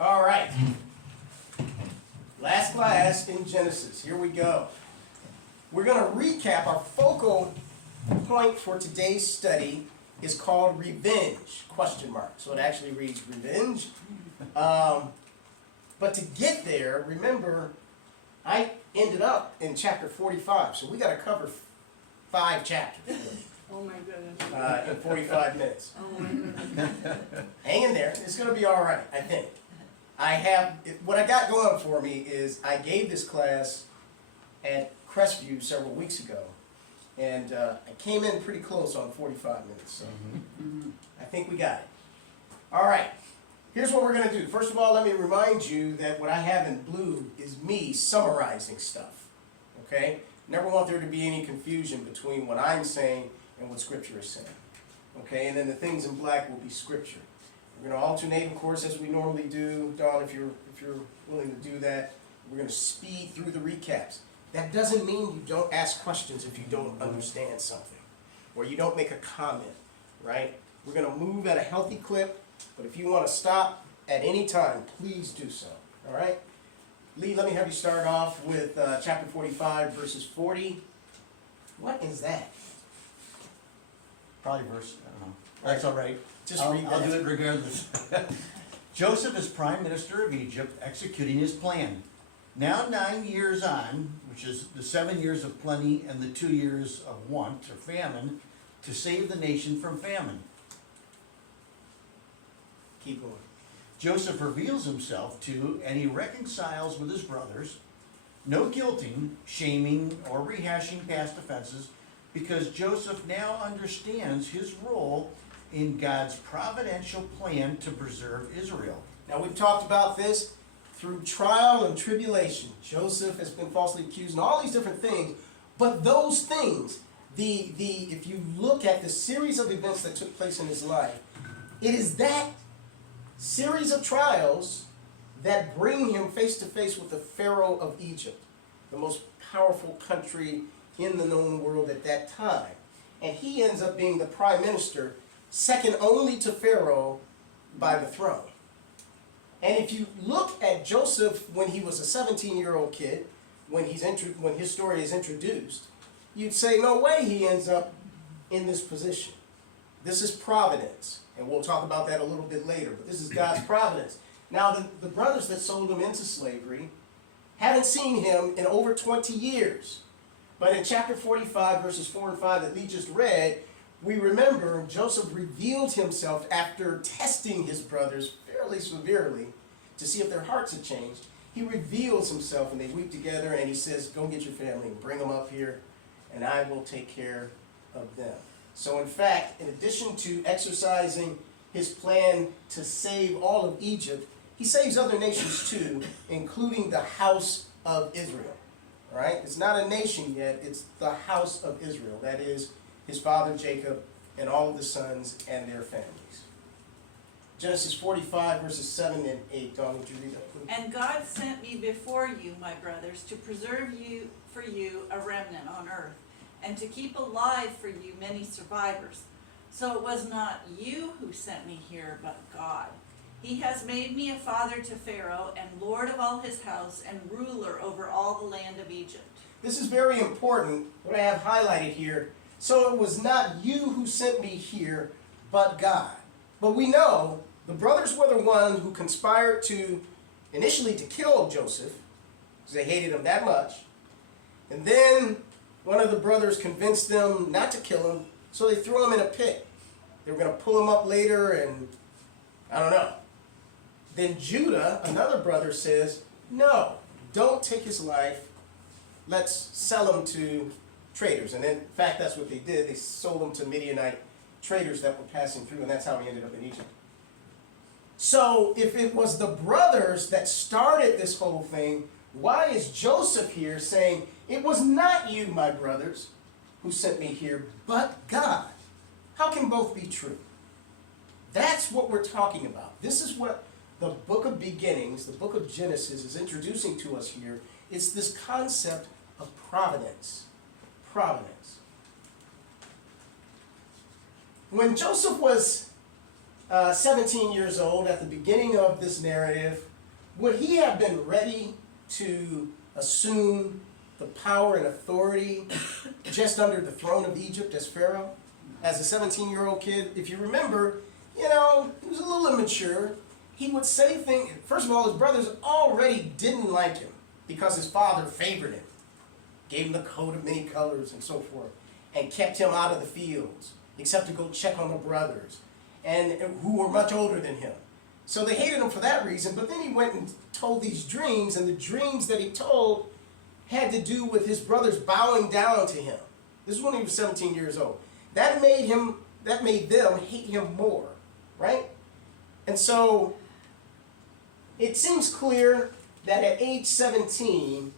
All right. Last class in Genesis. Here we go. We're going to recap. Our focal point for today's study is called revenge, question mark. So it actually reads revenge. But to get there, remember, I ended up in chapter 45. So we got to cover 5 chapters Oh my goodness. in 45 minutes. Oh my goodness. Hang in there. It's going to be all right, I think. What I got going for me is I gave this class at Crestview several weeks ago, and I came in pretty close on 45 minutes, so I think we got it. All right, here's what we're going to do. First of all, let me remind you that what I have in blue is me summarizing stuff, okay? Never want there to be any confusion between what I'm saying and what Scripture is saying, okay? And then the things in black will be Scripture. We're going to alternate, of course, as we normally do. Don, if you're willing to do that, we're going to speed through the recaps. That doesn't mean you don't ask questions if you don't understand something, or you don't make a comment, right? We're going to move at a healthy clip, but if you want to stop at any time, please do so, all right? Lee, let me have you start off with chapter 45, verses 40. What is that? Probably verse, I don't know. That's all right. Just I'll read that. I'll do it regardless. Joseph is prime minister of Egypt, executing his plan. Now 9 years on, which is the 7 years of plenty and the 2 years of want or famine, to save the nation from famine. Keep going. Joseph reveals himself to and he reconciles with his brothers, no guilting, shaming, or rehashing past offenses, because Joseph now understands his role in God's providential plan to preserve Israel. Now, we've talked about this through trial and tribulation. Joseph has been falsely accused and all these different things, but those things, if you look at the series of events that took place in his life, it is that series of trials that bring him face to face with the Pharaoh of Egypt, the most powerful country in the known world at that time. And he ends up being the prime minister, second only to Pharaoh by the throne. And if you look at Joseph when he was a 17-year-old kid, when his story is introduced, you'd say, no way he ends up in this position. This is providence. And we'll talk about that a little bit later, but this is God's providence. Now, the brothers that sold him into slavery haven't seen him in over 20 years. But in chapter 45, verses 4 and 5 that Lee just read, we remember Joseph revealed himself after testing his brothers fairly severely to see if their hearts had changed. He reveals himself and they weep together and he says, go get your family and bring them up here and I will take care of them. So in fact, in addition to exercising his plan to save all of Egypt, he saves other nations too, including the house of Israel. All right? It's not a nation yet, it's the house of Israel. That is his father Jacob and all of the sons and their families. Genesis 45, verses 7 and 8. Dawn, would you read that, please? And God sent me before you, my brothers, to preserve you for you a remnant on earth, and to keep alive for you many survivors. So it was not you who sent me here, but God. He has made me a father to Pharaoh, and lord of all his house, and ruler over all the land of Egypt. This is very important, what I have highlighted here. So it was not you who sent me here, but God. But we know the brothers were the ones who conspired initially to kill Joseph, because they hated him that much. And then one of the brothers convinced them not to kill him, so they threw him in a pit. They were going to pull him up later, and I don't know. Then Judah, another brother, says, no, don't take his life. Let's sell him to traders. And in fact, that's what they did. They sold him to Midianite traders that were passing through, and that's how he ended up in Egypt. So if it was the brothers that started this whole thing, why is Joseph here saying, it was not you, my brothers, who sent me here, but God? How can both be true? That's what we're talking about. This is what the book of beginnings, the book of Genesis, is introducing to us here. It's this concept of providence. Providence. When Joseph was 17 years old, at the beginning of this narrative, would he have been ready to assume the power and authority just under the throne of Egypt as Pharaoh? As a 17-year-old kid, if you remember, he was a little immature. He would say things, first of all, his brothers already didn't like him because his father favored him, gave him the coat of many colors and so forth, and kept him out of the fields, except to go check on the brothers, and who were much older than him. So they hated him for that reason, but then he went and told these dreams, and the dreams that he told had to do with his brothers bowing down to him. This is when he was 17 years old. That made them hate him more, right? And so it seems clear that at age 17,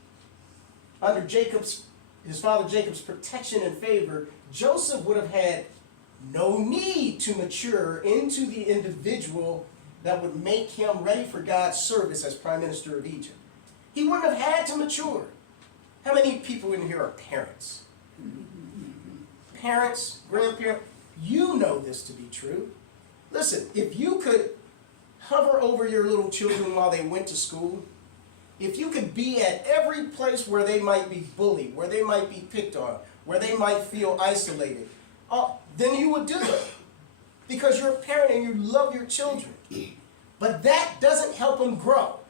under his father Jacob's protection and favor, Joseph would have had no need to mature into the individual that would make him ready for God's service as prime minister of Egypt. He wouldn't have had to mature. How many people in here are parents? Parents, grandparents, you know this to be true. Listen, if you could hover over your little children while they went to school, if you could be at every place where they might be bullied, where they might be picked on, where they might feel isolated, then you would do it. Because you're a parent and you love your children. But that doesn't help them grow.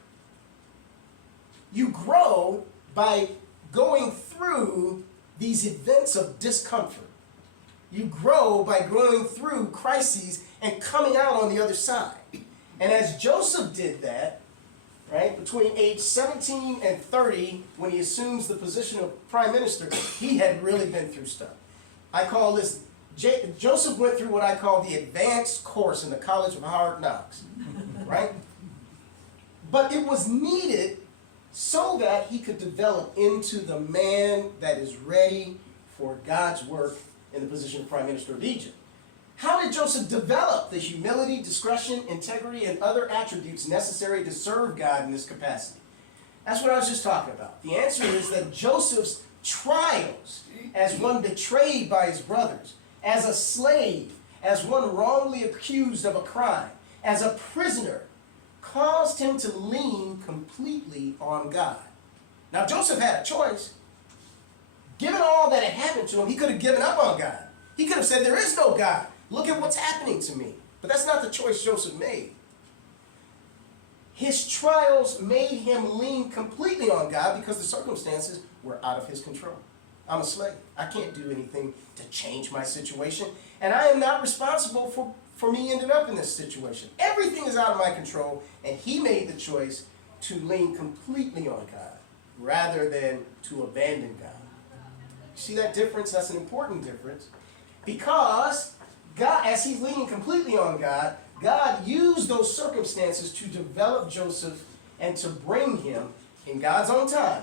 You grow by going through these events of discomfort. You grow by going through crises and coming out on the other side. And as Joseph did that, right, between age 17 and 30, when he assumes the position of prime minister, he had really been through stuff. I call this, Joseph went through what I call the advanced course in the College of Hard Knocks, right? But it was needed so that he could develop into the man that is ready for God's work in the position of prime minister of Egypt. How did Joseph develop the humility, discretion, integrity, and other attributes necessary to serve God in this capacity? That's what I was just talking about. The answer is that Joseph's trials, as one betrayed by his brothers, as a slave, as one wrongly accused of a crime, as a prisoner, caused him to lean completely on God. Now, Joseph had a choice. Given all that had happened to him, he could have given up on God. He could have said, there is no God. Look at what's happening to me. But that's not the choice Joseph made. His trials made him lean completely on God because the circumstances were out of his control. I'm a slave. I can't do anything to change my situation. And I am not responsible for me ending up in this situation. Everything is out of my control. And he made the choice to lean completely on God rather than to abandon God. See that difference? That's an important difference. Because God, as he's leaning completely on God, God used those circumstances to develop Joseph and to bring him in God's own time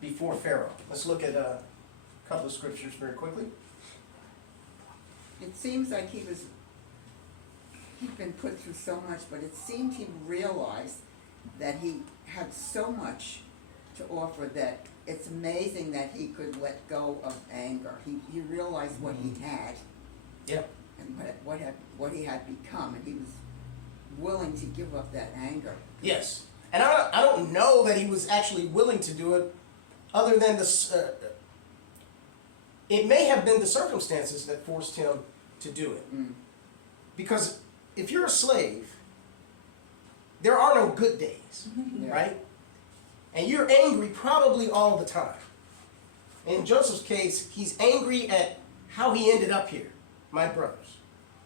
before Pharaoh. Let's look at a couple of scriptures very quickly. It seems like he'd been put through so much, but it seemed he realized that he had so much to offer that it's amazing that he could let go of anger. He realized what he had Yeah. and what he had become, and he was willing to give up that anger. Yes. And I don't know that he was actually willing to do it other than it may have been the circumstances that forced him to do it. Mm. Because if you're a slave, there are no good days, Yeah. right? And you're angry probably all the time. In Joseph's case, he's angry at how he ended up here, my brothers.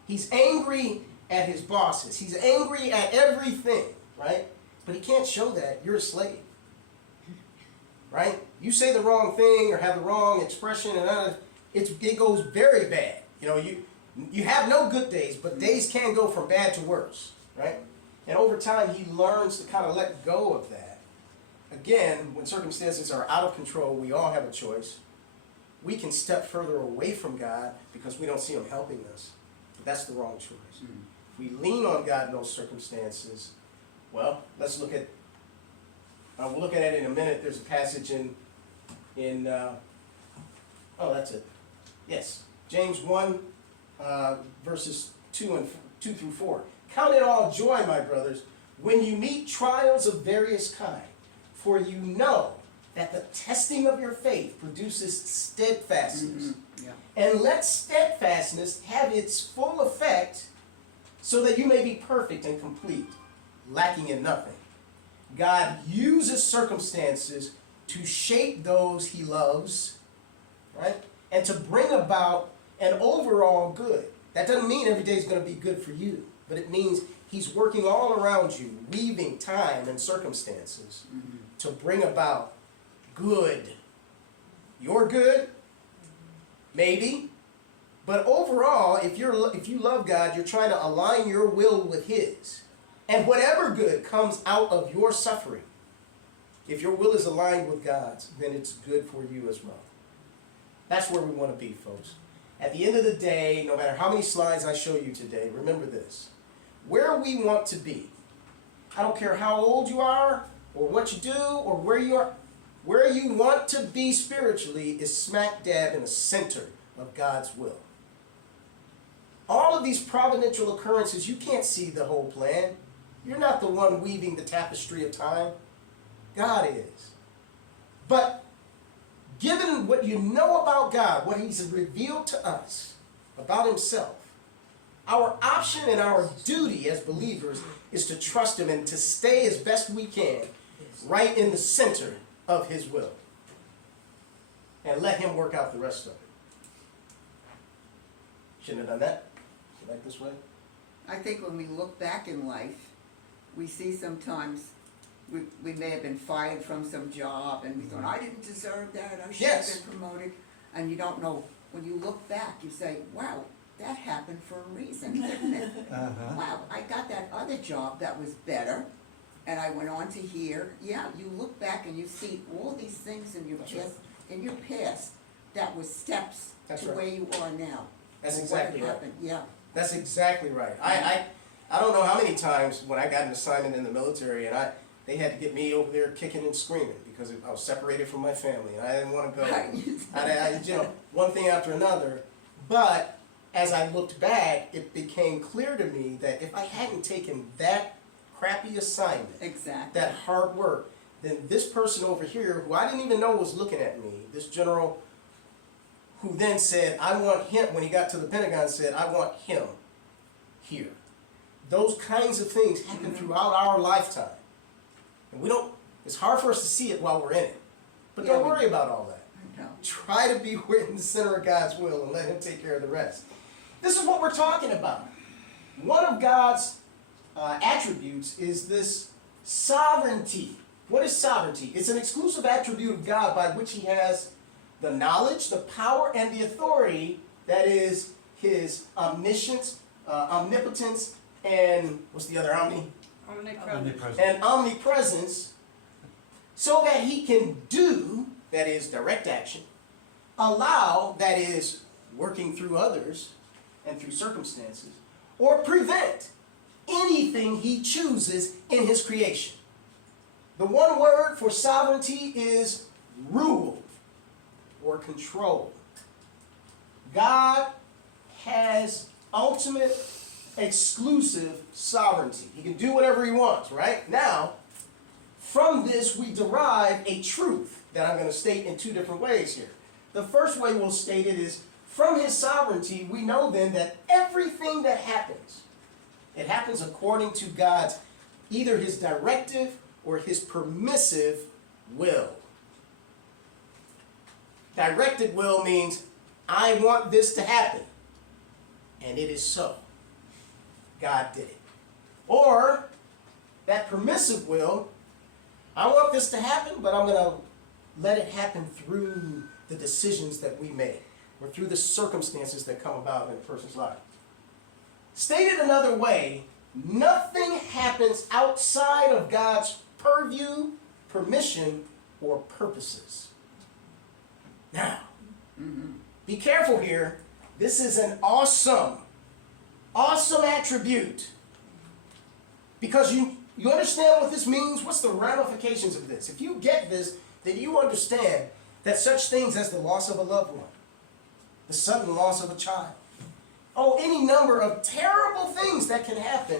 He's angry at his bosses. He's angry at everything, right? But he can't show that. You're a slave, right? You say the wrong thing or have the wrong expression, and it goes very bad. You have no good days, but days can go from bad to worse, right? And over time, he learns to kind of let go of that. Again, when circumstances are out of control, we all have a choice. We can step further away from God because we don't see him helping us. But that's the wrong choice. Mm. If we lean on God in those circumstances, well, let's look at, we'll look at it in a minute. There's a passage that's it. Yes, James 1, verses 2 through 4. Count it all joy, my brothers, when you meet trials of various kind, for you know that the testing of your faith produces steadfastness. Yeah. And let steadfastness have its full effect, so that you may be perfect and complete, lacking in nothing. God uses circumstances to shape those he loves, right? And to bring about an overall good. That doesn't mean every day is going to be good for you, but it means he's working all around you, weaving time and circumstances to bring about good. Your good, maybe, but overall, if you love God, you're trying to align your will with his. And whatever good comes out of your suffering, if your will is aligned with God's, then it's good for you as well. That's where we want to be, folks. At the end of the day, no matter how many slides I show you today, remember this. Where we want to be, I don't care how old you are, or what you do, or where you are, where you want to be spiritually is smack dab in the center of God's will. All of these providential occurrences, you can't see the whole plan. You're not the one weaving the tapestry of time. God is. But given what you know about God, what he's revealed to us about himself, our option and our duty as believers is to trust him and to stay as best we can right in the center of his will. And let him work out the rest of it. Shouldn't have done that. Like this way? I think when we look back in life, we see sometimes we may have been fired from some job and we thought, I didn't deserve that, I should Yes. have been promoted. And you don't know, when you look back, you say, wow, that happened for a reason, didn't it? Wow, I got that other job that was better, and I went on to here. Yeah, you look back and you see all these things in your That's past, in your past, that was steps That's to right. where you are now. That's Or what exactly right. happened. Yeah. That's exactly right. I don't know how many times when I got an assignment in the military and they had to get me over there kicking and screaming because I was separated from my family and I didn't want to go. Right. One thing after another. But as I looked back, it became clear to me that if I hadn't taken that crappy assignment, Exactly. that hard work, then this person over here, who I didn't even know was looking at me, this general who then said, I want him, when he got to the Pentagon, said, I want him here. Those kinds of things happen throughout our lifetime. And it's hard for us to see it while we're in it. But Yeah, don't we- worry about all that. No. Try to be in the center of God's will and let him take care of the rest. This is what we're talking about. One of God's attributes is this sovereignty. What is sovereignty? It's an exclusive attribute of God by which he has the knowledge, the power, and the authority that is his omniscience, omnipotence, and what's the other, Omnipresent. and omnipresence, so that he can do, that is direct action, allow, that is working through others and through circumstances, or prevent anything he chooses in his creation. The one word for sovereignty is rule or control. God has ultimate, exclusive sovereignty. He can do whatever he wants, right? Now, from this we derive a truth that I'm going to state in two different ways here. The first way we'll state it is, from his sovereignty, we know then that everything that happens, it happens according to God's, either his directive or his permissive will. Directed will means, I want this to happen, and it is so. God did it. Or, that permissive will, I want this to happen, but I'm going to let it happen through the decisions that we make, or through the circumstances that come about in a person's life. Stated another way, nothing happens outside of God's purview, permission, or purposes. Now, be careful here. This is an awesome attribute. Because you understand what this means? What's the ramifications of this? If you get this, then you understand that such things as the loss of a loved one, the sudden loss of a child, any number of terrible things that can happen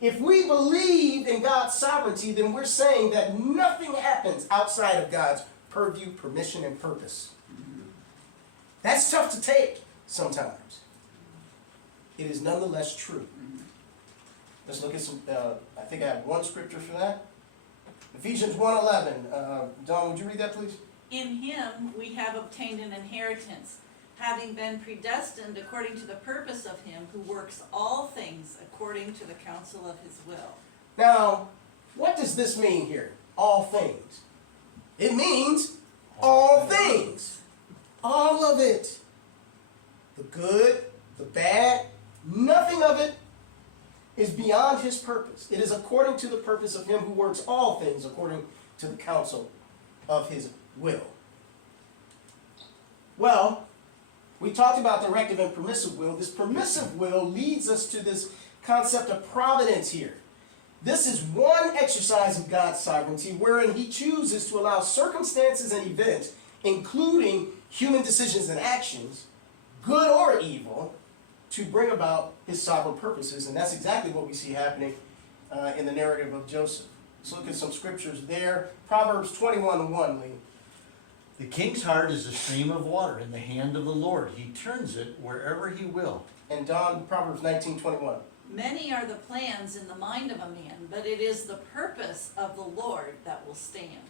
If we believe in God's sovereignty, then we're saying that nothing happens outside of God's purview, permission, and purpose. That's tough to take sometimes. It is nonetheless true. Let's look at some, I think I have one scripture for that. Ephesians 1:11. Dawn, would you read that, please? In him we have obtained an inheritance, having been predestined according to the purpose of him who works all things according to the counsel of his will. Now, what does this mean here? All things. It means all things. All of it. The good, the bad, nothing of it is beyond his purpose. It is according to the purpose of him who works all things according to the counsel of his will. Well, we talked about directive and permissive will. This permissive will leads us to this concept of providence here. This is one exercise of God's sovereignty wherein he chooses to allow circumstances and events, including human decisions and actions, good or evil, to bring about his sovereign purposes. And that's exactly what we see happening in the narrative of Joseph. Let's look at some scriptures there. Proverbs 21:1, Lee. The king's heart is a stream of water in the hand of the Lord. He turns it wherever he will. And Don, Proverbs 19:21. Many are the plans in the mind of a man, but it is the purpose of the Lord that will stand.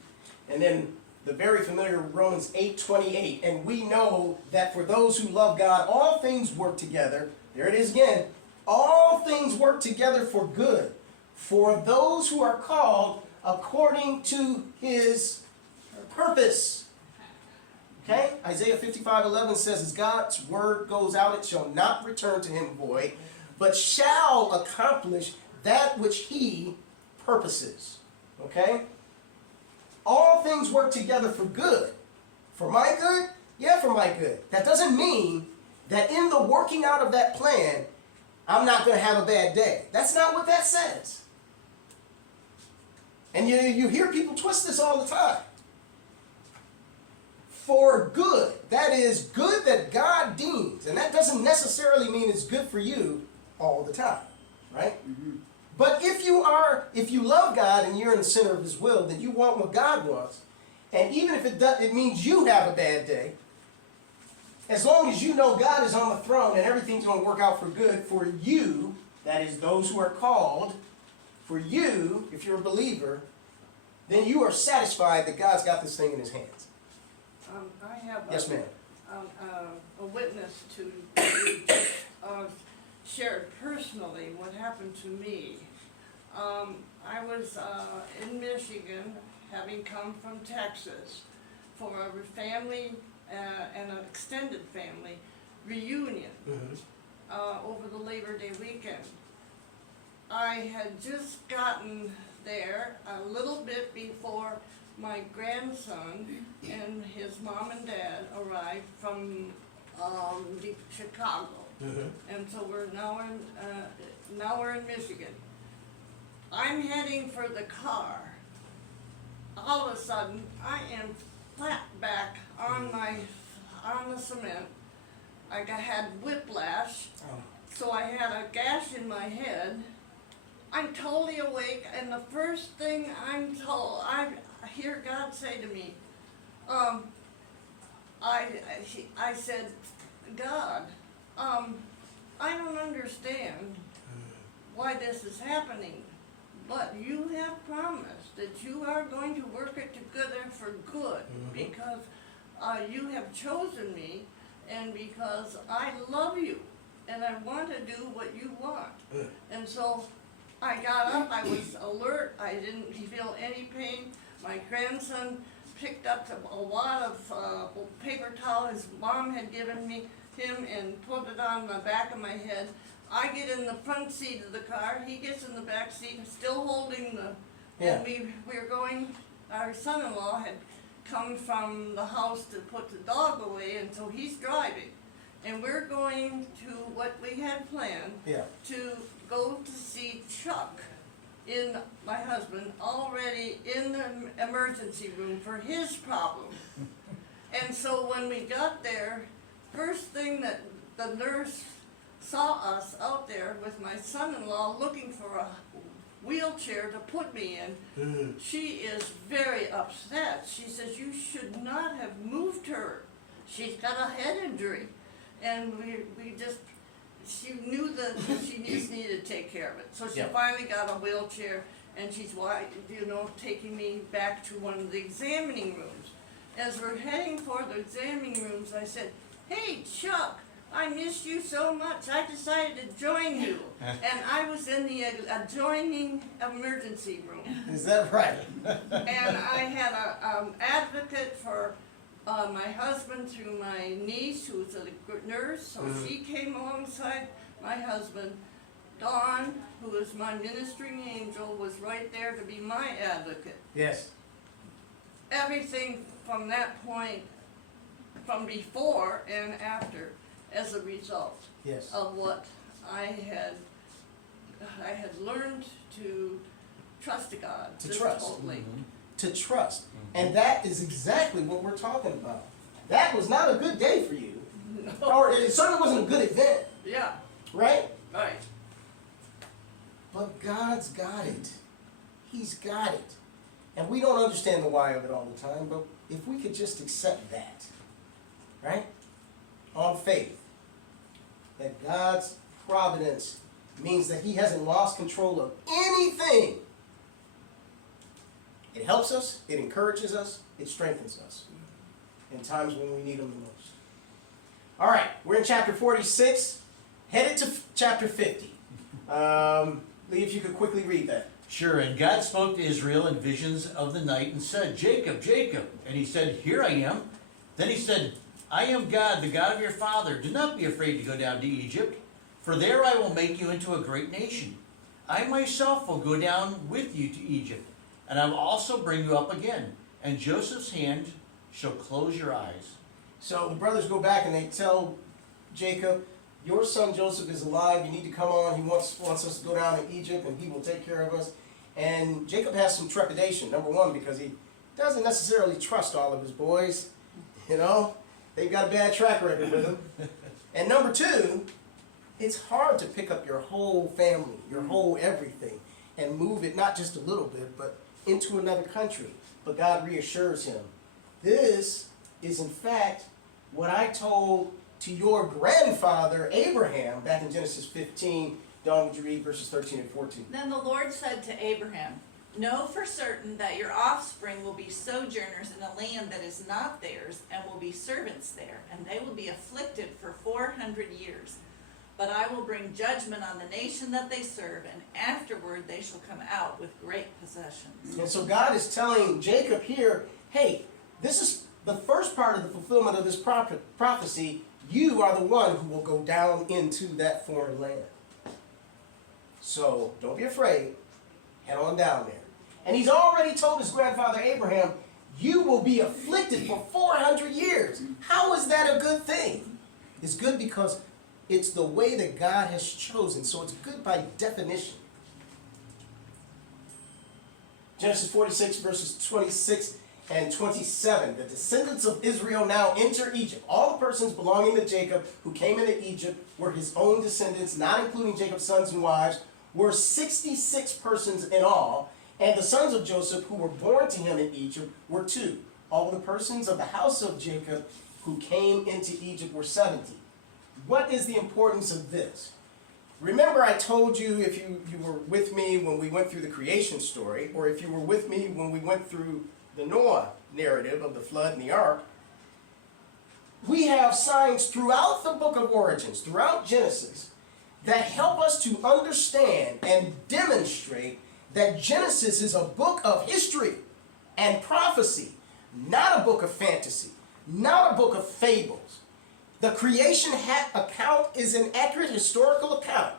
And then the very familiar Romans 8:28. And we know that for those who love God, all things work together. There it is again. All things work together for good, for those who are called according to his purpose. Okay? Isaiah 55:11 says, as God's word goes out, it shall not return to him void, but shall accomplish that which he purposes. Okay? All things work together for good. For my good? Yeah, for my good. That doesn't mean that in the working out of that plan, I'm not going to have a bad day. That's not what that says. And you hear people twist this all the time. For good. That is good that God deems. And that doesn't necessarily mean it's good for you all the time. Right? Mm-hmm. But if you love God and you're in the center of his will, then you want what God wants. And even if it means you have a bad day, as long as you know God is on the throne and everything's going to work out for good for you, that is those who are called, for you, if you're a believer, then you are satisfied that God's got this thing in his hands. I have Yes, ma'am. a witness to shared personally what happened to me. I was in Michigan, having come from Texas, for a family and an extended family reunion over the Labor Day weekend. I had just gotten there a little bit before my grandson and his mom and dad arrived from Chicago. And so now we're in Michigan. I'm heading for the car. All of a sudden, I am flat back on the cement. I had whiplash, so I had a gash in my head. I'm totally awake, and the first thing I'm told, I hear God say to me, I said, God, I don't understand why this is happening, but you have promised that you are going to work it together for good, because you have chosen me, and because I love you, and I want to do what you want. And so I got up, I was alert, I didn't feel any pain. My grandson picked up a lot of paper towel his mom had given him and put it on the back of my head. I get in the front seat of the car, he gets in the back seat, still holding and we were going, our son-in-law had come from the house to put the dog away, and so he's driving. And we're going to what we had planned to go to see Chuck, my husband, already in the emergency room for his problem. And so when we got there, first thing that the nurse saw us out there with my son-in-law looking for a wheelchair to put me in, she is very upset. She says, you should not have moved her. She's got a head injury. And we just, she knew that she just needed to take care of it. So she Yeah. finally got a wheelchair, and she's, taking me back to one of the examining rooms. As we're heading for the examining rooms, I said, hey, Chuck, I miss you so much, I decided to join you. And I was in the adjoining emergency room. Is that right? And I had a advocate for my husband through my niece, who was a nurse, so she came alongside my husband. Dawn, who was my ministering angel, was right there to be my advocate. Yes. Everything from that point, from before and after, as a result Yes. of what I had learned to trust God. To just trust. Totally. To trust. And that is exactly what we're talking about. That was not a good day for you. Or it certainly wasn't a good event, Yeah, right? right. But God's got it. He's got it. And we don't understand the why of it all the time, but if we could just accept that, right? On faith, that God's providence means that He hasn't lost control of anything. It helps us, it encourages us, it strengthens us in times when we need Him the most. All right, we're in chapter 46, headed to chapter 50. Lee, if you could quickly read that. Sure, and God spoke to Israel in visions of the night and said, Jacob, Jacob. And he said, here I am. Then he said, I am God, the God of your father. Do not be afraid to go down to Egypt, for there I will make you into a great nation. I myself will go down with you to Egypt, and I will also bring you up again, and Joseph's hand shall close your eyes. So the brothers go back and they tell Jacob, your son Joseph is alive, you need to come on, he wants us to go down to Egypt and he will take care of us. And Jacob has some trepidation, number one, because he doesn't necessarily trust all of his boys, you know, they've got a bad track record with him. And number two, it's hard to pick up your whole family, your whole everything, and move it not just a little bit, but into another country. But God reassures him, this is in fact what I told to your grandfather Abraham back in Genesis 15. Dawn, would you read verses 13 and 14? Then the Lord said to Abraham, know for certain that your offspring will be sojourners in a land that is not theirs, and will be servants there, and they will be afflicted for 400 years. But I will bring judgment on the nation that they serve, and afterward they shall come out with great possessions. And so God is telling Jacob here, hey, this is the first part of the fulfillment of this prophecy. You are the one who will go down into that foreign land. So don't be afraid. Head on down there. And he's already told his grandfather Abraham, you will be afflicted for 400 years. How is that a good thing? It's good because it's the way that God has chosen. So it's good by definition. Genesis 46 verses 26 and 27. The descendants of Israel now enter Egypt. All the persons belonging to Jacob who came into Egypt were his own descendants, not including Jacob's sons and wives, were 66 persons in all. And the sons of Joseph who were born to him in Egypt were 2. All the persons of the house of Jacob who came into Egypt were 70. What is the importance of this? Remember I told you, if you were with me when we went through the creation story, or if you were with me when we went through the Noah narrative of the flood and the ark, we have signs throughout the book of Origins, throughout Genesis, that help us to understand and demonstrate that Genesis is a book of history and prophecy, not a book of fantasy, not a book of fables. The creation account is an accurate historical account.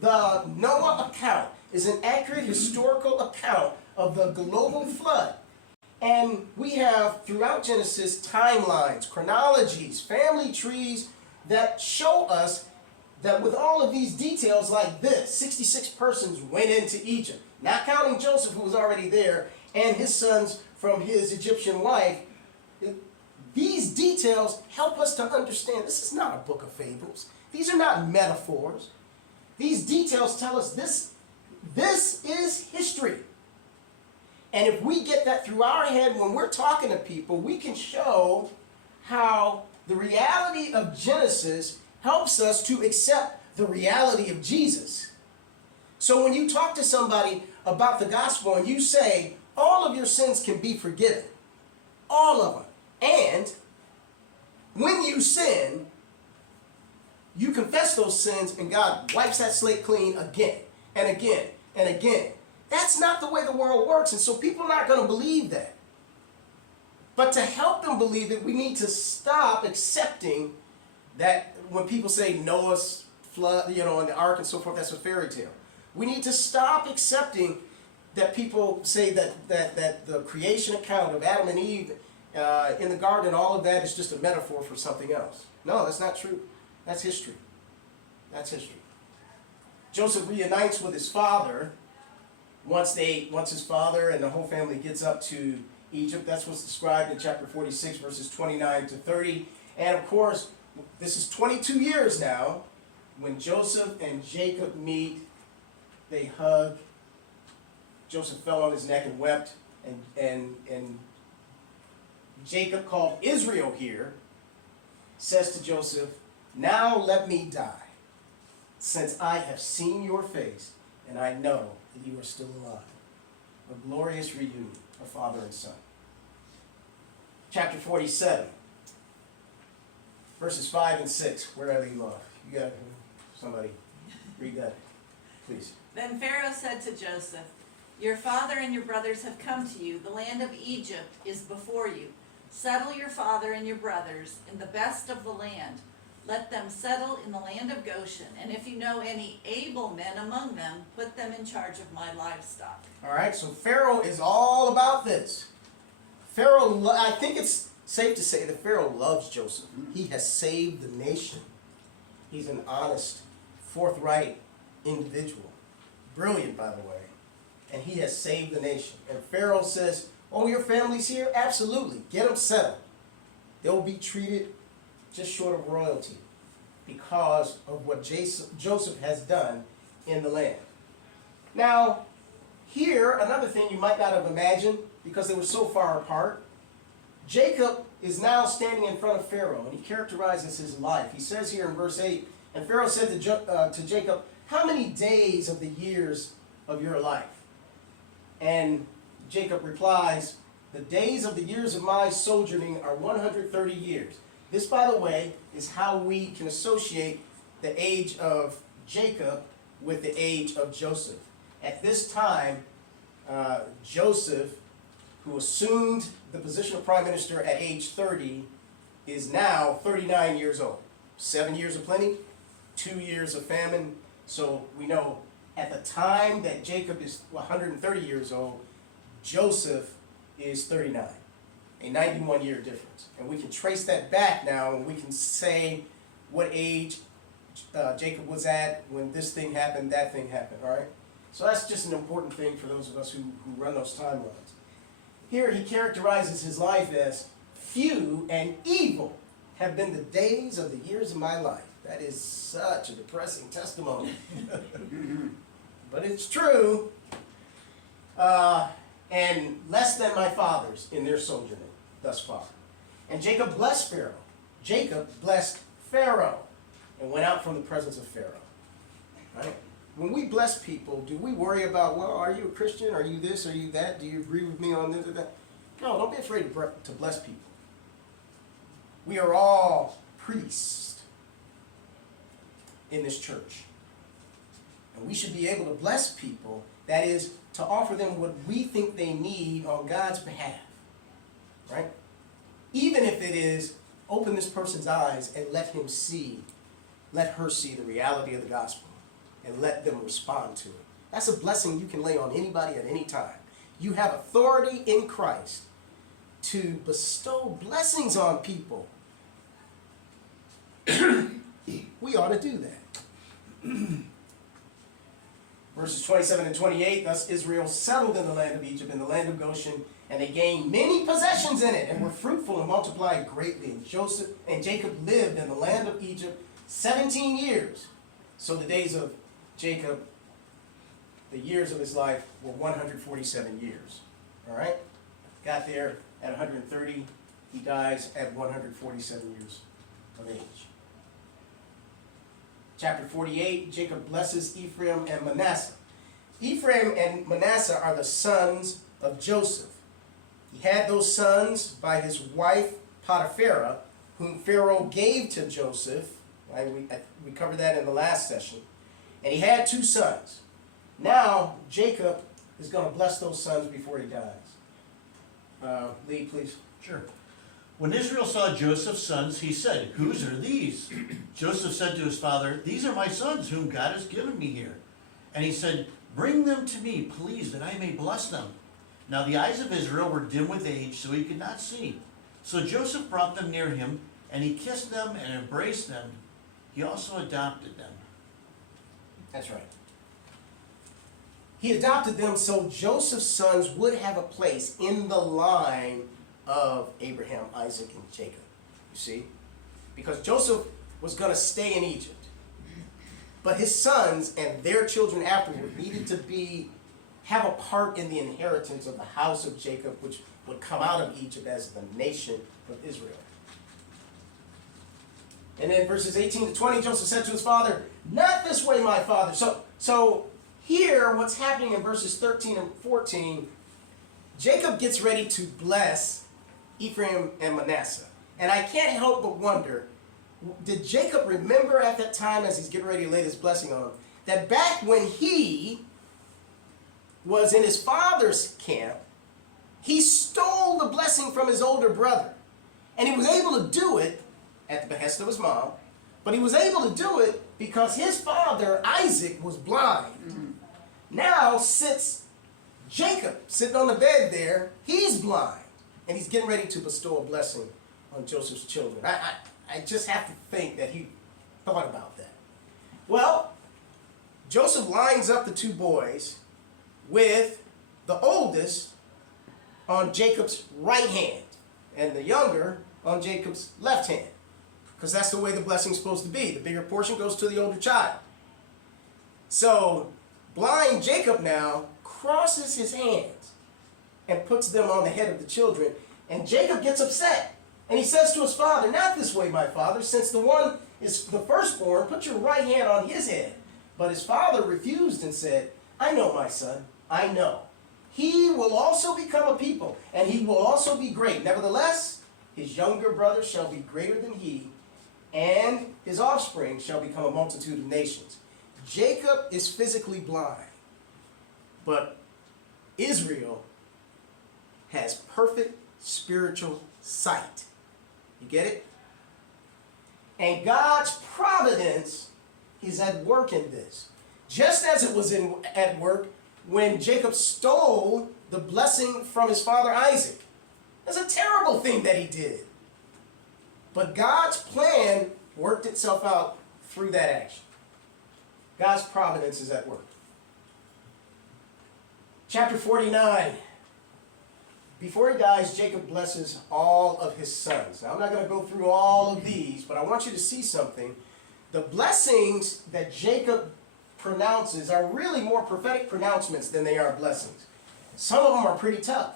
The Noah account is an accurate historical account of the global flood. And we have throughout Genesis timelines, chronologies, family trees that show us that with all of these details like this, 66 persons went into Egypt, not counting Joseph who was already there and his sons from his Egyptian wife. These details help us to understand this is not a book of fables. These are not metaphors. These details tell us this is history. And if we get that through our head when we're talking to people, we can show how the reality of Genesis helps us to accept the reality of Jesus. So when you talk to somebody about the gospel and you say, all of your sins can be forgiven, all of them, and when you sin, you confess those sins and God wipes that slate clean again and again and again. That's not the way the world works, and so people are not going to believe that. But to help them believe it, we need to stop accepting that when people say Noah's flood, and the ark and so forth, that's a fairy tale. We need to stop accepting that people say that the creation account of Adam and Eve in the garden, all of that is just a metaphor for something else. No, that's not true. That's history. That's history. Joseph reunites with his father once his father and the whole family gets up to Egypt. That's what's described in chapter 46, verses 29 to 30. And of course, this is 22 years now when Joseph and Jacob meet. They hug. Joseph fell on his neck and wept. And Jacob, called Israel here, says to Joseph, "Now let me die, since I have seen your face, and I know that you are still alive." A glorious reunion of father and son. Chapter 47, verses 5 and 6, wherever you are. You got somebody read that, please. Then Pharaoh said to Joseph, "Your father and your brothers have come to you. The land of Egypt is before you. Settle your father and your brothers in the best of the land. Let them settle in the land of Goshen. And if you know any able men among them, put them in charge of my livestock." All right, so Pharaoh is all about this. Pharaoh, I think it's safe to say that Pharaoh loves Joseph. He has saved the nation. He's an honest, forthright individual. Brilliant, by the way. And he has saved the nation. And Pharaoh says, "Oh, your family's here? Absolutely. Get them settled. They'll be treated just short of royalty because of what Joseph has done in the land." Now, here, another thing you might not have imagined, because they were so far apart, Jacob is now standing in front of Pharaoh, and he characterizes his life. He says here in verse 8, "And Pharaoh said to Jacob, 'How many days of the years of your life?' And Jacob replies, 'The days of the years of my sojourning are 130 years. This, by the way, is how we can associate the age of Jacob with the age of Joseph. At this time, Joseph, who assumed the position of prime minister at age 30, is now 39 years old. 7 years of plenty, 2 years of famine. So we know at the time that Jacob is 130 years old, Joseph is 39. A 91-year difference. And we can trace that back now, and we can say what age Jacob was at when this thing happened, that thing happened, all right? So that's just an important thing for those of us who run those timelines. Here he characterizes his life as, "Few and evil have been the days of the years of my life." That is such a depressing testimony. But it's true. "And less than my fathers in their sojourning thus far." And Jacob blessed Pharaoh. Jacob blessed Pharaoh and went out from the presence of Pharaoh. Right? When we bless people, do we worry about, well, are you a Christian? Are you this? Are you that? Do you agree with me on this or that? No, don't be afraid to bless people. We are all priests in this church. And we should be able to bless people, that is, to offer them what we think they need on God's behalf. Right? Even if it is, open this person's eyes and let her see the reality of the gospel and let them respond to it. That's a blessing you can lay on anybody at any time. You have authority in Christ to bestow blessings on people. We ought to do that. Verses 27 and 28, "Thus Israel settled in the land of Egypt, in the land of Goshen, and they gained many possessions in it, and were fruitful and multiplied greatly. And Jacob lived in the land of Egypt 17 years. So the days of Jacob, the years of his life were 147 years. All right? Got there at 130. He dies at 147 years of age. Chapter 48, Jacob blesses Ephraim and Manasseh. Ephraim and Manasseh are the sons of Joseph. He had those sons by his wife Potipharah, whom Pharaoh gave to Joseph. Right? We covered that in the last session. And he had 2 sons. Now, Jacob is going to bless those sons before he dies. Lee, please. Sure. When Israel saw Joseph's sons, he said, "Whose are these?" Joseph said to his father, "These are my sons, whom God has given me here." And he said, "Bring them to me, please, that I may bless them." Now the eyes of Israel were dim with age, so he could not see. So Joseph brought them near him, and he kissed them and embraced them. He also adopted them. That's right. He adopted them so Joseph's sons would have a place in the line of Abraham, Isaac, and Jacob. You see? Because Joseph was going to stay in Egypt. But his sons and their children afterward needed to have a part in the inheritance of the house of Jacob, which would come out of Egypt as the nation of Israel. And then verses 18 to 20, Joseph said to his father, "Not this way, my father." So here, what's happening in verses 13 and 14, Jacob gets ready to bless Ephraim and Manasseh. And I can't help but wonder, did Jacob remember at that time, as he's getting ready to lay this blessing on them, that back when he was in his father's camp, he stole the blessing from his older brother. And he was able to do it at the behest of his mom, but he was able to do it because his father, Isaac, was blind. Mm-hmm. Now sits Jacob, sitting on the bed there, he's blind, and he's getting ready to bestow a blessing on Joseph's children. I just have to think that he thought about that. Well, Joseph lines up the 2 boys with the oldest on Jacob's right hand and the younger on Jacob's left hand, because that's the way the blessing's supposed to be. The bigger portion goes to the older child. So blind Jacob now crosses his hands and puts them on the head of the children, and Jacob gets upset. And he says to his father, "Not this way, my father, since the one is the firstborn, put your right hand on his head." But his father refused and said, "I know, my son, I know. He will also become a people, and he will also be great. Nevertheless, his younger brother shall be greater than he, and his offspring shall become a multitude of nations." Jacob is physically blind, but Israel has perfect spiritual sight. You get it? And God's providence is at work in this. Just as it was at work when Jacob stole the blessing from his father Isaac. That's a terrible thing that he did. But God's plan worked itself out through that action. God's providence is at work. Chapter 49. Before he dies, Jacob blesses all of his sons. Now, I'm not going to go through all of these, but I want you to see something. The blessings that Jacob pronounces are really more prophetic pronouncements than they are blessings. Some of them are pretty tough.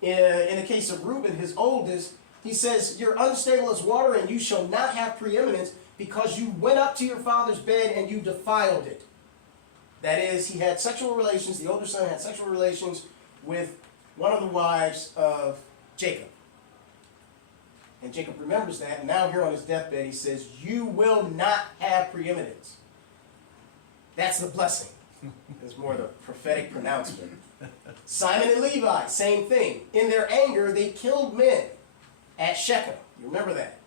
In the case of Reuben, his oldest, he says, "You're unstable as water, and you shall not have preeminence, because you went up to your father's bed and you defiled it." That is, he had sexual relations, the older son had sexual relations with one of the wives of Jacob. And Jacob remembers that, and now here on his deathbed he says, "You will not have preeminence." That's the blessing. It's more the prophetic pronouncement. Simon and Levi, same thing. In their anger they killed men at Shechem. You remember that?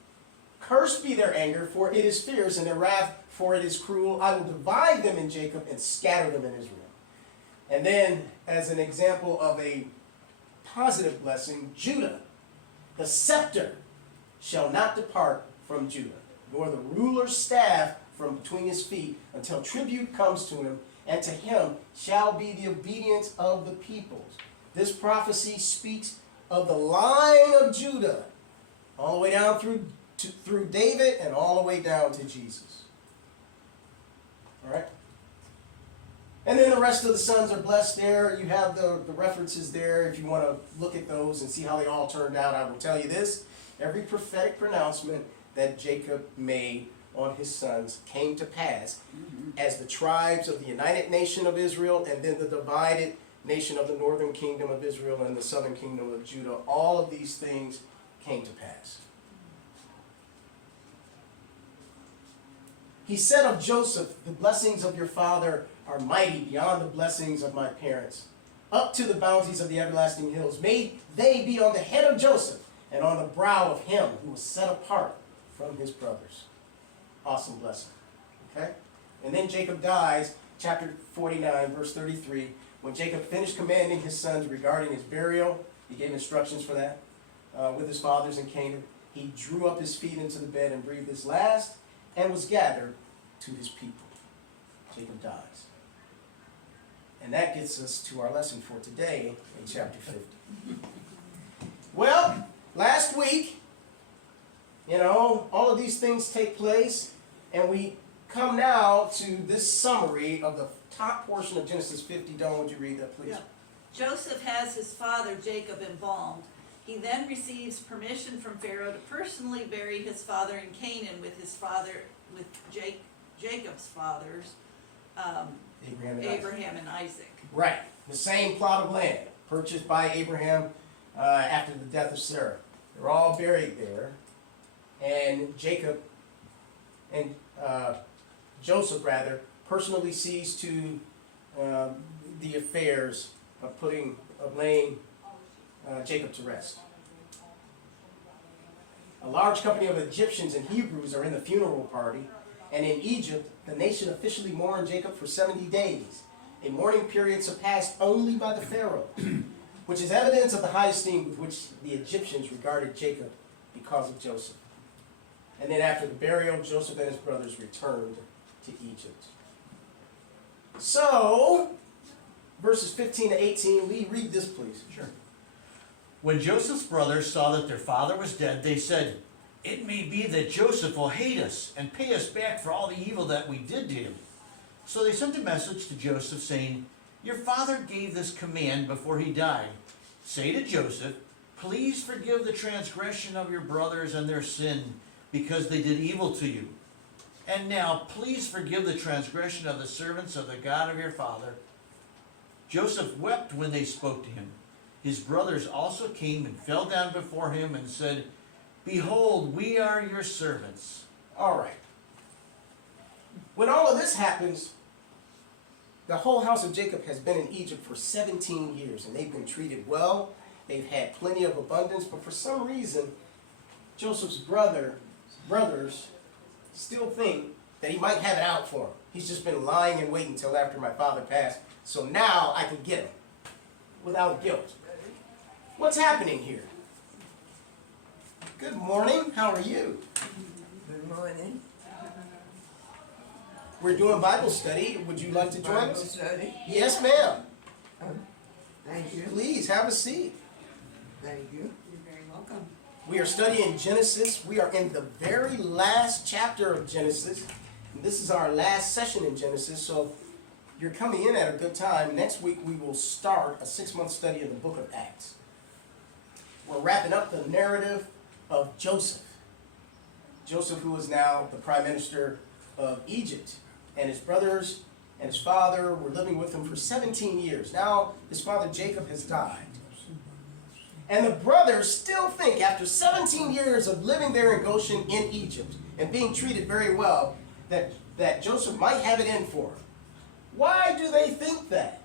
"Cursed be their anger, for it is fierce, and their wrath, for it is cruel. I will divide them in Jacob and scatter them in Israel." And then, as an example of a positive blessing, Judah. "The scepter shall not depart from Judah, nor the ruler's staff from between his feet, until tribute comes to him, and to him shall be the obedience of the peoples." This prophecy speaks of the line of Judah, all the way down through through David and all the way down to Jesus. All right? And then the rest of the sons are blessed there. You have the references there if you want to look at those and see how they all turned out. I will tell you this. Every prophetic pronouncement that Jacob made on his sons came to pass as the tribes of the united nation of Israel and then the divided nation of the northern kingdom of Israel and the southern kingdom of Judah. All of these things came to pass. He said of Joseph, the blessings of your father are mighty beyond the blessings of my parents. Up to the bounties of the everlasting hills. May they be on the head of Joseph and on the brow of him who was set apart from his brothers. Awesome blessing. Okay? And then Jacob dies, chapter 49, verse 33. When Jacob finished commanding his sons regarding his burial, he gave instructions for that with his fathers in Canaan. He drew up his feet into the bed and breathed his last and was gathered to his people. Jacob dies. And that gets us to our lesson for today in chapter 50. Well, last week, all of these things take place, and we come now to this summary of the top portion of Genesis 50. Dawn, would you read that, please? Yeah. Joseph has his father Jacob embalmed. He then receives permission from Pharaoh to personally bury his father in Canaan with Jacob's fathers, Abraham and Isaac. Right. The same plot of land purchased by Abraham after the death of Sarah. They're all buried there. And Jacob and Joseph, rather, personally sees to the affairs of laying Jacob to rest. A large company of Egyptians and Hebrews are in the funeral party, and in Egypt, the nation officially mourned Jacob for 70 days, a mourning period surpassed only by the Pharaoh, which is evidence of the high esteem with which the Egyptians regarded Jacob because of Joseph. And then after the burial, Joseph and his brothers returned to Egypt. So, verses 15 to 18, Lee, read this, please. Sure. When Joseph's brothers saw that their father was dead, they said, "It may be that Joseph will hate us and pay us back for all the evil that we did to him." So they sent a message to Joseph saying, "Your father gave this command before he died. Say to Joseph, 'Please forgive the transgression of your brothers and their sin, because they did evil to you. And now please forgive the transgression of the servants of the God of your father.'" Joseph wept when they spoke to him. His brothers also came and fell down before him and said, "Behold, we are your servants." All right. When all of this happens, the whole house of Jacob has been in Egypt for 17 years, and they've been treated well. They've had plenty of abundance, but for some reason, Joseph's brothers still think that he might have it out for him. He's just been lying and waiting until after my father passed, so now I can get him without guilt. What's happening here? Good morning. How are you? Good morning. We're doing Bible study. Would you like to join Bible us? study. Yes, ma'am. Thank you. Please have a seat. Thank you. You're very welcome. We are studying Genesis. We are in the very last chapter of Genesis. And this is our last session in Genesis, so you're coming in at a good time. Next week we will start a 6-month study of the book of Acts. We're wrapping up the narrative of Joseph. Joseph, who is now the prime minister of Egypt, and his brothers and his father were living with him for 17 years. Now his father Jacob has died. And the brothers still think, after 17 years of living there in Goshen in Egypt and being treated very well, that Joseph might have it in for him. Why do they think that?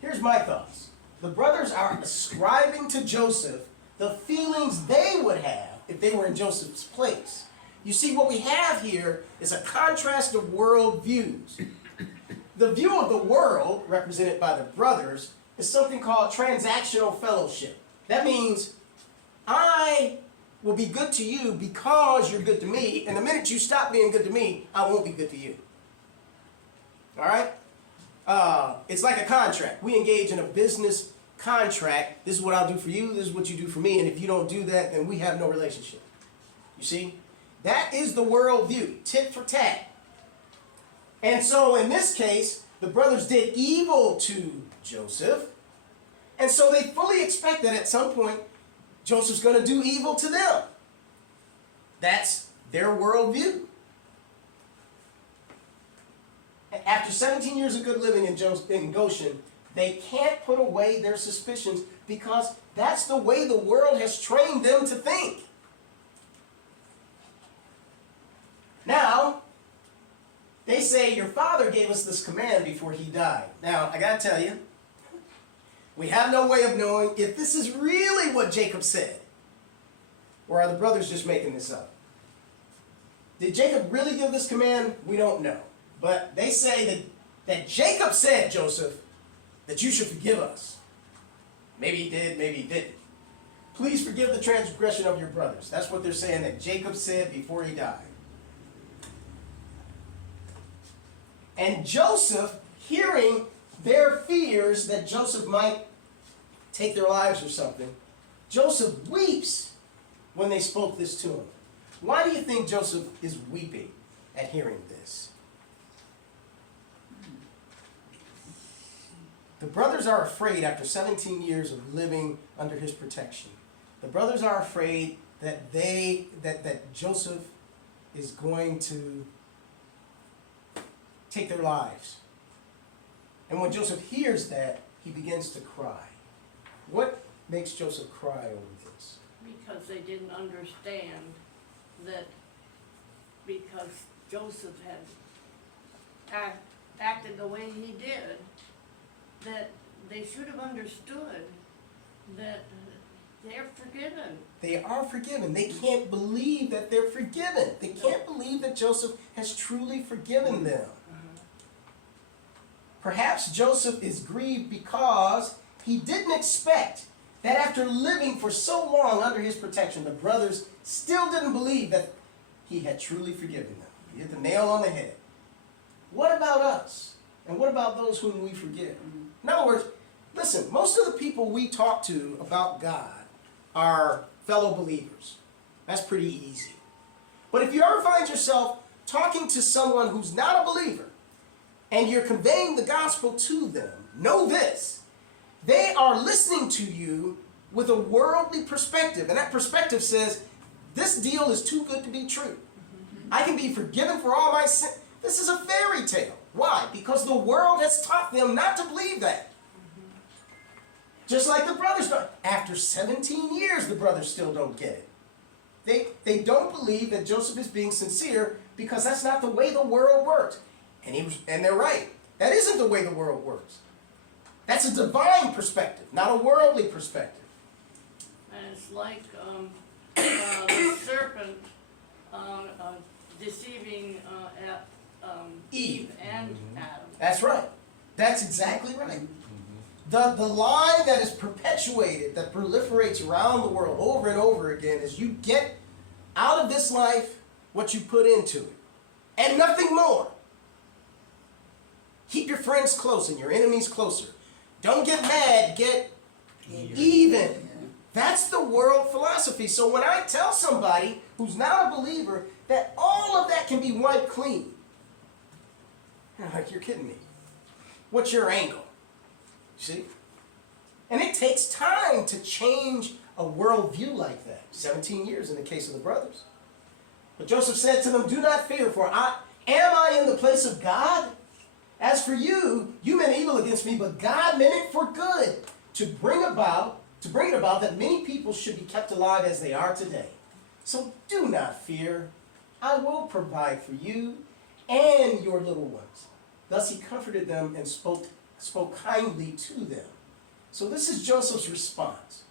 Here's my thoughts. The brothers are ascribing to Joseph the feelings they would have if they were in Joseph's place. You see, what we have here is a contrast of world views. The view of the world, represented by the brothers, is something called transactional fellowship. That means I will be good to you because you're good to me, and the minute you stop being good to me, I won't be good to you. All right? It's like a contract. We engage in a business contract. This is what I'll do for you, this is what you do for me, and if you don't do that, then we have no relationship. You You see? That is the worldview, tit for tat. And so in this case, the brothers did evil to Joseph. And so they fully expect that at some point, Joseph's going to do evil to them. That's their worldview. After 17 years of good living in Goshen, they can't put away their suspicions because that's the way the world has trained them to think. Now, they say, your father gave us this command before he died. Now, I got to tell you, we have no way of knowing if this is really what Jacob said. Or are the brothers just making this up? Did Jacob really give this command? We don't know. But they say that Jacob said, Joseph, that you should forgive us. Maybe he did, maybe he didn't. Please forgive the transgression of your brothers. That's what they're saying that Jacob said before he died. And Joseph, hearing their fears that Joseph might take their lives or something, Joseph weeps when they spoke this to him. Why do you think Joseph is weeping at hearing this? The brothers are afraid after 17 years of living under his protection. The brothers are afraid that that Joseph is going to take their lives. And when Joseph hears that, he begins to cry. What makes Joseph cry over this? Because they didn't understand that because Joseph had acted the way he did, that they should have understood that they're forgiven. They are forgiven. They can't believe that they're forgiven. They can't believe that Joseph has truly forgiven them. Perhaps Joseph is grieved because he didn't expect that after living for so long under his protection, the brothers still didn't believe that he had truly forgiven them. He hit the nail on the head. What about us? And what about those whom we forgive? In other words, listen, most of the people we talk to about God are fellow believers. That's pretty easy. But if you ever find yourself talking to someone who's not a believer, and you're conveying the gospel to them, know this: they are listening to you with a worldly perspective. And that perspective says, this deal is too good to be true. I can be forgiven for all my sins. This is a fairy tale. Why? Because the world has taught them not to believe that. Just like the brothers don't. After 17 years, the brothers still don't get it. They don't believe that Joseph is being sincere because that's not the way the world works. And they're right. That isn't the way the world works. That's a divine perspective, not a worldly perspective. And it's like the serpent deceiving Eve and Adam. That's right. That's exactly right. The lie that is perpetuated, that proliferates around the world over and over again, is you get out of this life what you put into it, and nothing more. Keep your friends close and your enemies closer. Don't get mad, get even. That's the world philosophy. So when I tell somebody who's not a believer that all of that can be wiped clean, you're like, you're kidding me. What's your angle? See? And it takes time to change a worldview like that. 17 years in the case of the brothers. But Joseph said to them, do not fear, for am I in the place of God? As for you, you meant evil against me, but God meant it for good, to bring it about that many people should be kept alive as they are today. So do not fear. I will provide for you and your little ones. Thus he comforted them and spoke kindly to them. So this is Joseph's response.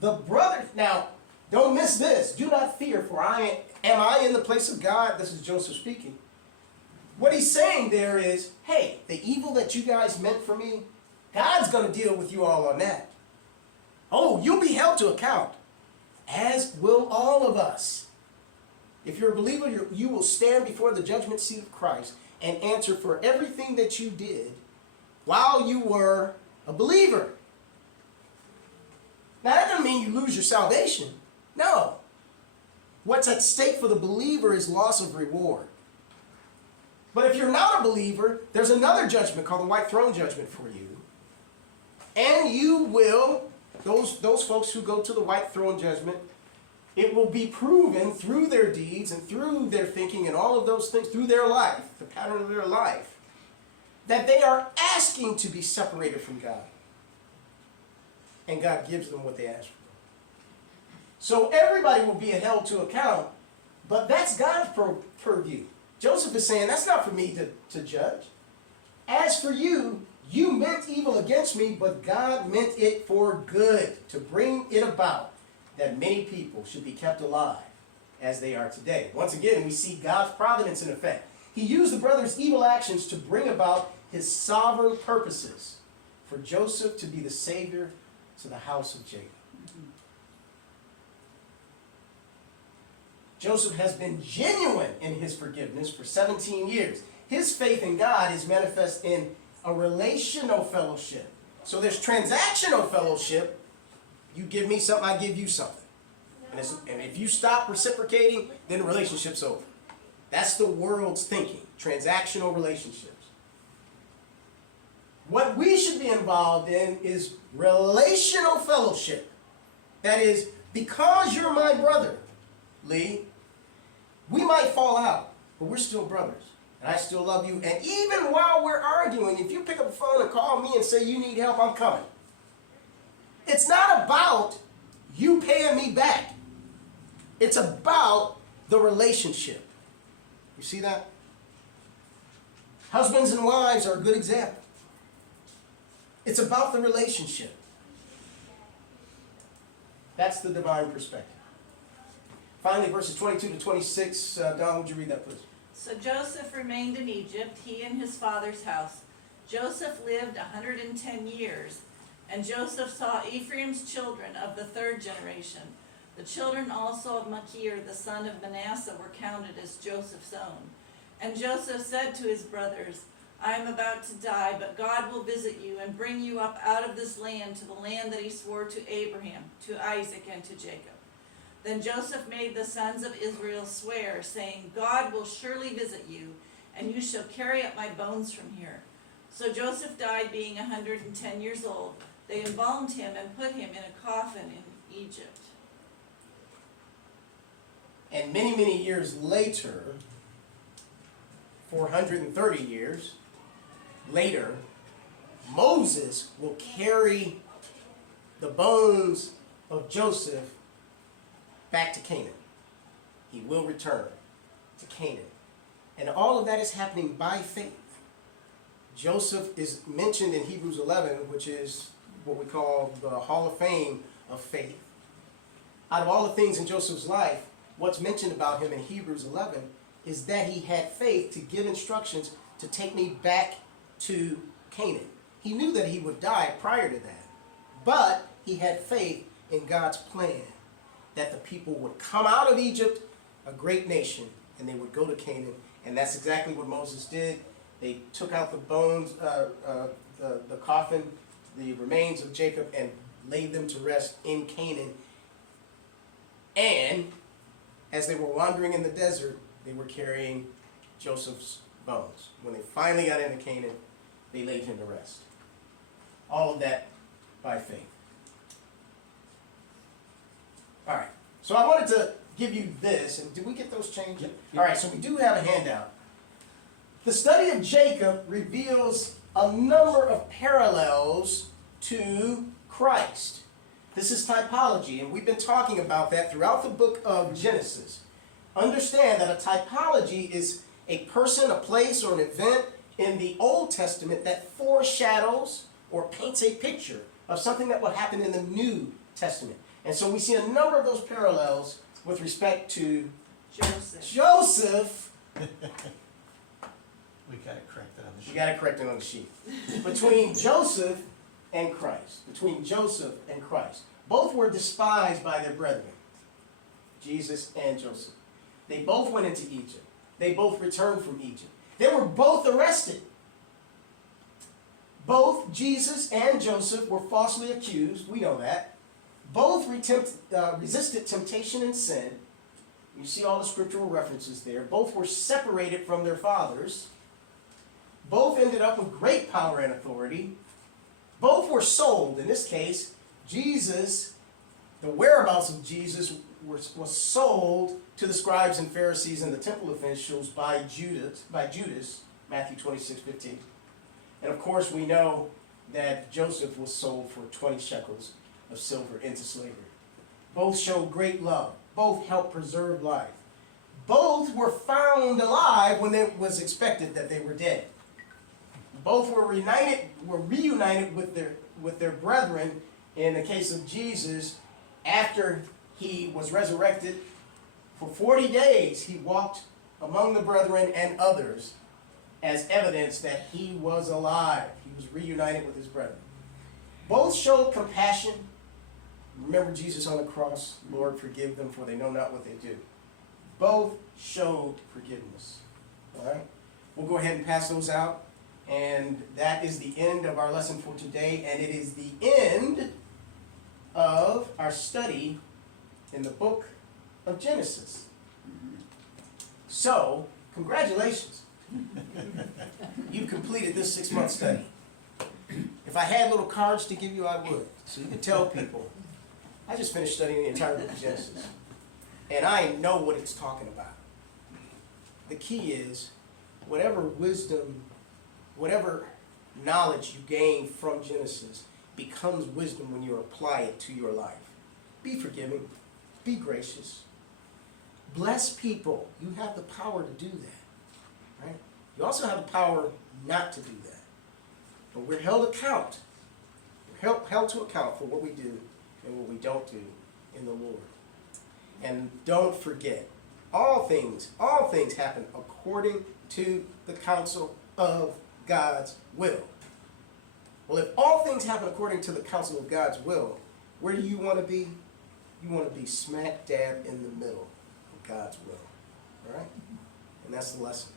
The brother, now, don't miss this. Do not fear, for am I in the place of God? This is Joseph speaking. What he's saying there is, hey, the evil that you guys meant for me, God's going to deal with you all on that. Oh, you'll be held to account, as will all of us. If you're a believer, you will stand before the judgment seat of Christ and answer for everything that you did while you were a believer. Now, that doesn't mean you lose your salvation. No. What's at stake for the believer is loss of reward. But if you're not a believer, there's another judgment called the white throne judgment for you. And you will, those folks who go to the white throne judgment, it will be proven through their deeds and through their thinking and all of those things, through their life, the pattern of their life, that they are asking to be separated from God. And God gives them what they ask for. So everybody will be held to account, but that's God's purview. Joseph is saying, that's not for me to judge. As for you, you meant evil against me, but God meant it for good, to bring it about that many people should be kept alive as they are today. Once again, we see God's providence in effect. He used the brothers' evil actions to bring about his sovereign purposes for Joseph to be the savior to the house of Jacob. Joseph has been genuine in his forgiveness for 17 years. His faith in God is manifest in a relational fellowship. So there's transactional fellowship. You give me something, I give you something. And if you stop reciprocating, then the relationship's over. That's the world's thinking, transactional relationships. What we should be involved in is relational fellowship. That is, because you're my brother, Lee, we might fall out, but we're still brothers. And I still love you. And even while we're arguing, if you pick up the phone and call me and say you need help, I'm coming. It's not about you paying me back. It's about the relationship. You see that? Husbands and wives are a good example. It's about the relationship. That's the divine perspective. Finally, verses 22 to 26. Don, would you read that, please? So Joseph remained in Egypt, he and his father's house. Joseph lived 110 years, and Joseph saw Ephraim's children of the third generation. The children also of Machir, the son of Manasseh, were counted as Joseph's own. And Joseph said to his brothers, I am about to die, but God will visit you and bring you up out of this land to the land that he swore to Abraham, to Isaac, and to Jacob. Then Joseph made the sons of Israel swear, saying, God will surely visit you, and you shall carry up my bones from here. So Joseph died being 110 years old. They embalmed him and put him in a coffin in Egypt. And many, many years later, 430 years later, Moses will carry the bones of Joseph back to Canaan. He will return to Canaan. And all of that is happening by faith. Joseph is mentioned in Hebrews 11, which is what we call the Hall of Fame of faith. Out of all the things in Joseph's life, what's mentioned about him in Hebrews 11 is that he had faith to give instructions to take me back to Canaan. He knew that he would die prior to that, but he had faith in God's plan that the people would come out of Egypt, a great nation, and they would go to Canaan. And that's exactly what Moses did. They took out the bones, the coffin, the remains of Jacob, and laid them to rest in Canaan. And as they were wandering in the desert, they were carrying Joseph's bones. When they finally got into Canaan, they laid him to rest. All of that by faith. All right, so I wanted to give you this, and did we get those changed? Yep. All right, so we do have a handout. The study of Jacob reveals a number of parallels to Christ. This is typology, and we've been talking about that throughout the book of Genesis. Understand that a typology is a person, a place, or an event in the Old Testament that foreshadows or paints a picture of something that will happen in the New Testament. And so we see a number of those parallels with respect to Joseph. We got it corrected on the You sheet. got to correct it on the sheet. Between Joseph and Christ. Between Joseph and Christ. Both were despised by their brethren. Jesus and Joseph. They both went into Egypt. They both returned from Egypt. They were both arrested. Both Jesus and Joseph were falsely accused. We know that. Both resisted temptation and sin. You see all the scriptural references there. Both were separated from their fathers. Both ended up with great power and authority. Both were sold. In this case, Jesus, the whereabouts of Jesus was sold to the scribes and Pharisees and the temple officials by Judas, Matthew 26:15. And of course, we know that Joseph was sold for 20 shekels of silver into slavery. Both showed great love. Both helped preserve life. Both were found alive when it was expected that they were dead. Both were reunited with their brethren. In the case of Jesus, after he was resurrected, for 40 days he walked among the brethren and others as evidence that he was alive. He was reunited with his brethren. Both showed compassion. Remember Jesus on the cross, Lord, forgive them, for they know not what they do. Both showed forgiveness. All right? We'll go ahead and pass those out. And that is the end of our lesson for today. And it is the end of our study in the book of Genesis. So, congratulations. You've completed this 6-month study. If I had little cards to give you, I would. So you could tell people, I just finished studying the entire book of Genesis. And I know what it's talking about. The key is, whatever wisdom, whatever knowledge you gain from Genesis becomes wisdom when you apply it to your life. Be forgiving. Be gracious. Bless people. You have the power to do that. Right? You also have the power not to do that. But we're held account. We're held to account for what we do and what we don't do in the Lord. And don't forget, all things happen according to the counsel of God's will. Well, if all things happen according to the counsel of God's will, where do you want to be? You want to be smack dab in the middle of God's will. All right? And that's the lesson.